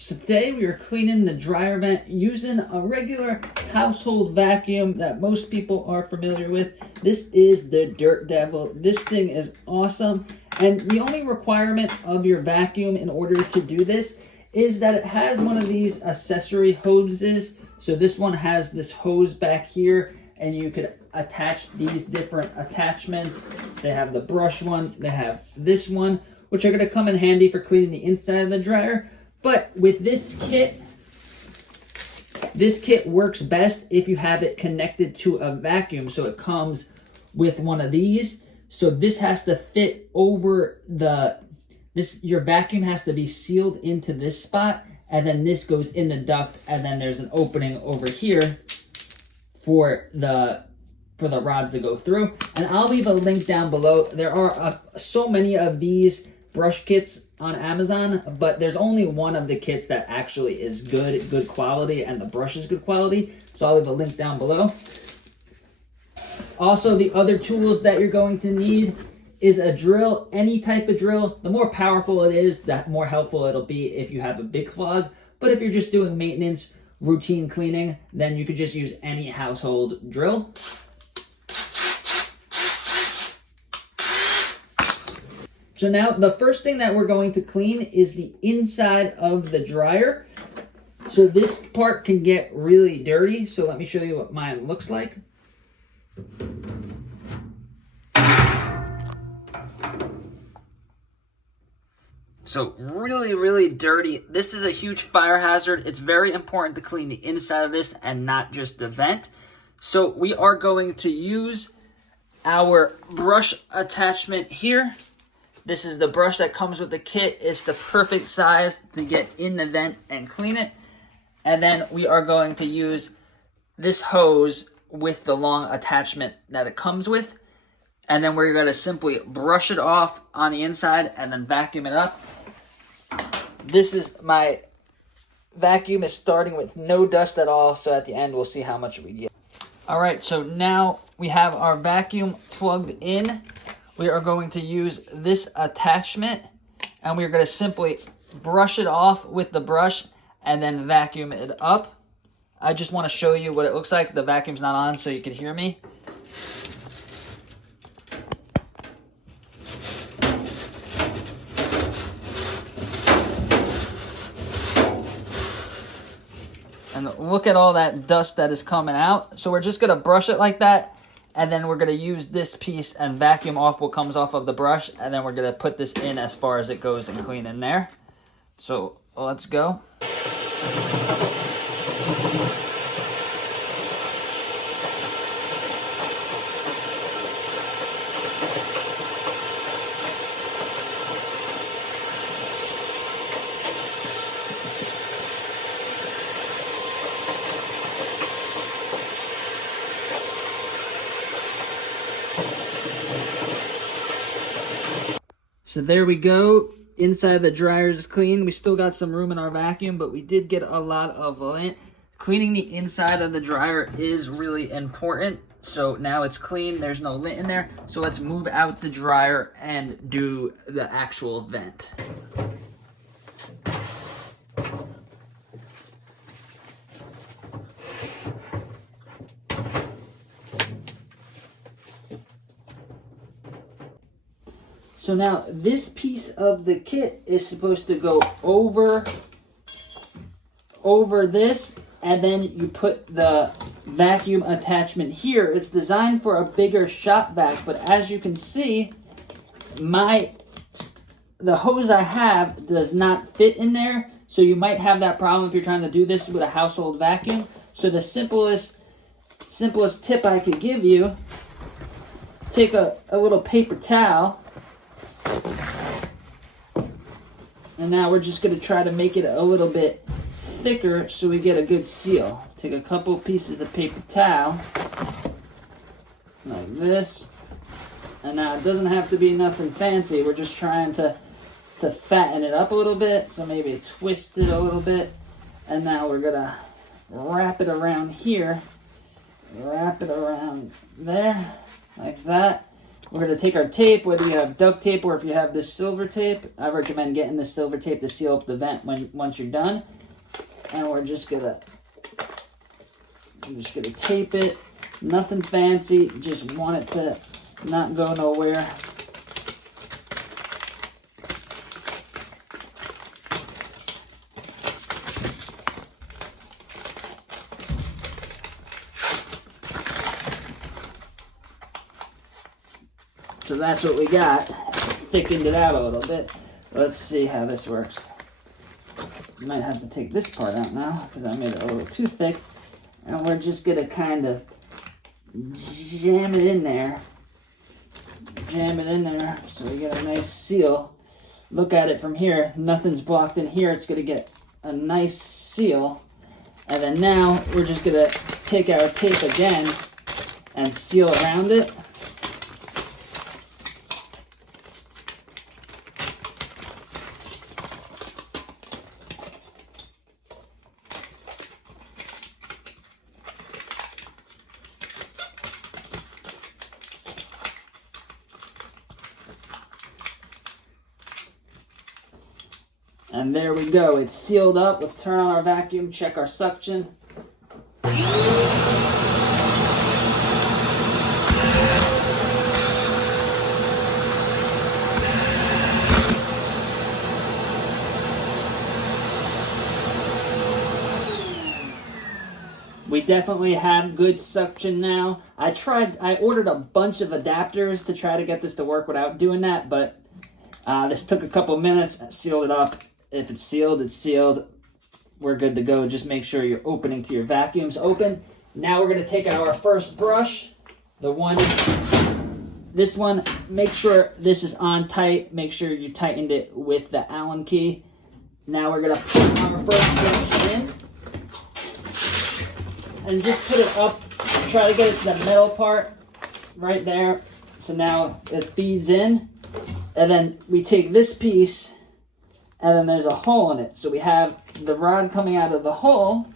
So today we are cleaning the dryer vent using a regular household vacuum that most people are familiar with. This is the Dirt Devil. This thing is awesome. And the only requirement of your vacuum in order to do this is that it has one of these accessory hoses. So this one has this hose back here, and you could attach these different attachments. They have the brush one, they have this one, which are going to come in handy for cleaning the inside of the dryer. But with this kit works best if you have it connected to a vacuum. So it comes with one of these. So this has to fit over your vacuum has to be sealed into this spot, and then this goes in the duct, and then there's an opening over here for the rods to go through. And I'll leave a link down below. There are so many of these brush kits on Amazon, but there's only one of the kits that actually is good quality, and the brush is good quality. So I'll leave a link down below. Also, the other tools that you're going to need is a drill, any type of drill. The more powerful it is, the more helpful it'll be if you have a big clog. But if you're just doing maintenance, routine cleaning, then you could just use any household drill. So now the first thing that we're going to clean is the inside of the dryer. So this part can get really dirty. So let me show you what mine looks like. So really dirty. This is a huge fire hazard. It's very important to clean the inside of this and not just the vent. So we are going to use our brush attachment here. This is the brush that comes with the kit. It's the perfect size to get in the vent and clean it. And then we are going to use this hose with the long attachment that it comes with. And then we're going to simply brush it off on the inside and then vacuum it up. This is my vacuum is starting with no dust at all. So at the end, we'll see how much we get. All right, so now we have our vacuum plugged in. We are going to use this attachment, and we're going to simply brush it off with the brush and then vacuum it up. I just want to show you what it looks like. The vacuum's not on, so you can hear me. And look at all that dust that is coming out. So we're just going to brush it like that. And then we're going to use this piece and vacuum off what comes off of the brush. And then we're going to put this in as far as it goes and clean in there. So let's go. So there we go. Inside the dryer is clean. We still got some room in our vacuum, but we did get a lot of lint. Cleaning the inside of the dryer is really important. So now it's clean. There's no lint in there. So let's move out the dryer and do the actual vent. So now this piece of the kit is supposed to go over this, and then you put the vacuum attachment here. It's designed for a bigger shop vac, but as you can see, the hose I have does not fit in there. So you might have that problem if you're trying to do this with a household vacuum. So the simplest tip I could give you, take a little paper towel. And now we're just going to try to make it a little bit thicker so we get a good seal. Take a couple pieces of paper towel, like this. And now it doesn't have to be nothing fancy. We're just trying to fatten it up a little bit. So maybe twist it a little bit. And now we're going to wrap it around here. Wrap it around there, like that. We're going to take our tape, whether you have duct tape or if you have this silver tape. I recommend getting the silver tape to seal up the vent once you're done. And we're just going to tape it. Nothing fancy, just want it to not go nowhere. So that's what we got. Thickened it out a little bit. Let's see how this works. Might have to take this part out now because I made it a little too thick. And we're just going to kind of jam it in there. Jam it in there so we get a nice seal. Look at it from here. Nothing's blocked in here. It's going to get a nice seal. And then now we're just going to take our tape again and seal around it. And there we go. It's sealed up. Let's turn on our vacuum, check our suction. We definitely have good suction now. I ordered a bunch of adapters to try to get this to work without doing that, but this took a couple minutes and sealed it up. If it's sealed, it's sealed. We're good to go. Just make sure your opening to your vacuum's open. Now we're going to take our first brush. This one, make sure this is on tight. Make sure you tightened it with the Allen key. Now we're going to put our first brush in. And just put it up. Try to get it to the middle part right there. So now it feeds in. And then we take this piece, and then there's a hole in it. So we have the rod coming out of the hole,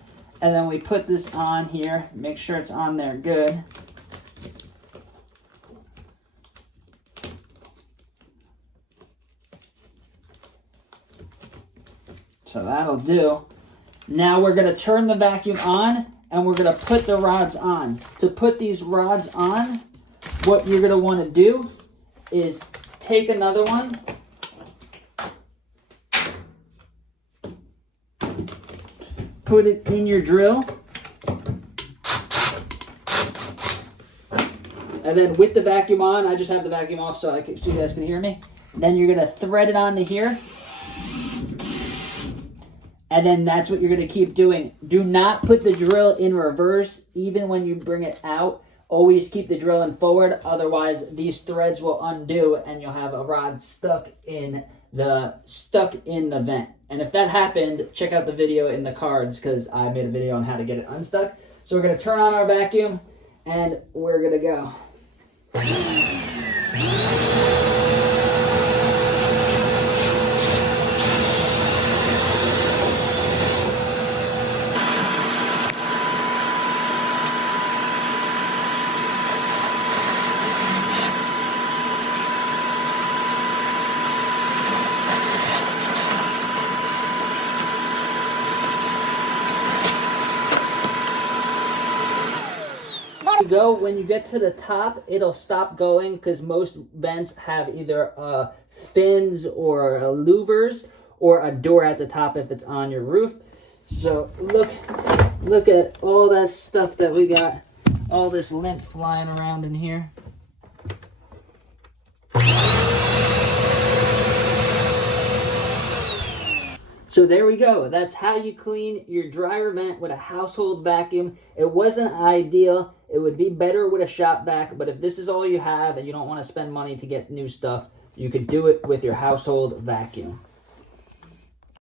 and then we put this on here. Make sure it's on there good. So that'll do. Now we're going to turn the vacuum on, and we're going to put the rods on. To put these rods on, what you're going to want to do is take another one, put it in your drill, and then with the vacuum on, I just have the vacuum off so you guys can hear me. Then you're going to thread it onto here, and then that's what you're going to keep doing. Do not put the drill in reverse, even when you bring it out. Always keep the drill in forward, otherwise these threads will undo and you'll have a rod stuck in the vent. And if that happened, check out the video in the cards because I made a video on how to get it unstuck. So we're going to turn on our vacuum and we're going to go. Go when you get to the top, it'll stop going because most vents have either fins or louvers or a door at the top if it's on your roof. So look at all that stuff that we got, all this lint flying around in here. So there we go. That's how you clean your dryer vent with a household vacuum. It wasn't ideal. It would be better with a shop vac, but if this is all you have and you don't want to spend money to get new stuff, you could do it with your household vacuum.